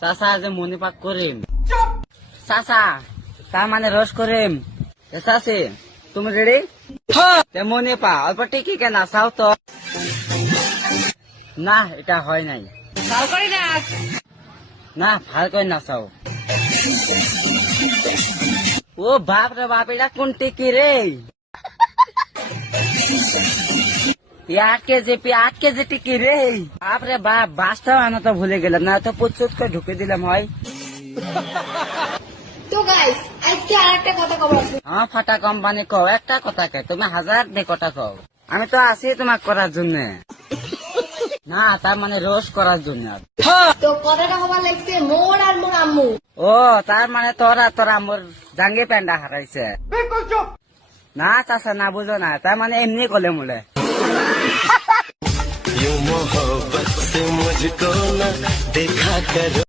চাচা যে মনে পাক করিম চাচা তার মানে রস করিম চাচি তুমি রেডি মনে পা অল্প টিকি কেন চাও তো না এটা হয় নাই না ভাল করে নাচাও ও বাপ রে বাপ এটা কোন টিকি রে 8 কেজি টিকি রে বাপ রে বাপ বাসটাও আনা তো ভুলে গেলাম না তো প্রচুর করে ঢুকে দিলাম হয় তো গাইস আজকে আরেকটা কথা কব আমার ফাটা কোম্পানি কও একটা কথা কে তুমি হাজার দে কথা কও আমি তো আছি তোমার করার জন্য না তার মানে রোজ করার জন্য তো কথাটা হবার লাগছে মোর আর মোর আম্মু ও তার মানে তোর আমার জাঙ্গে প্যান্ডা হারাইছে না চাচা না বুঝো না তার মানে এমনি কলে মুলে यूं मोहब्बत से मुझको न देखा करो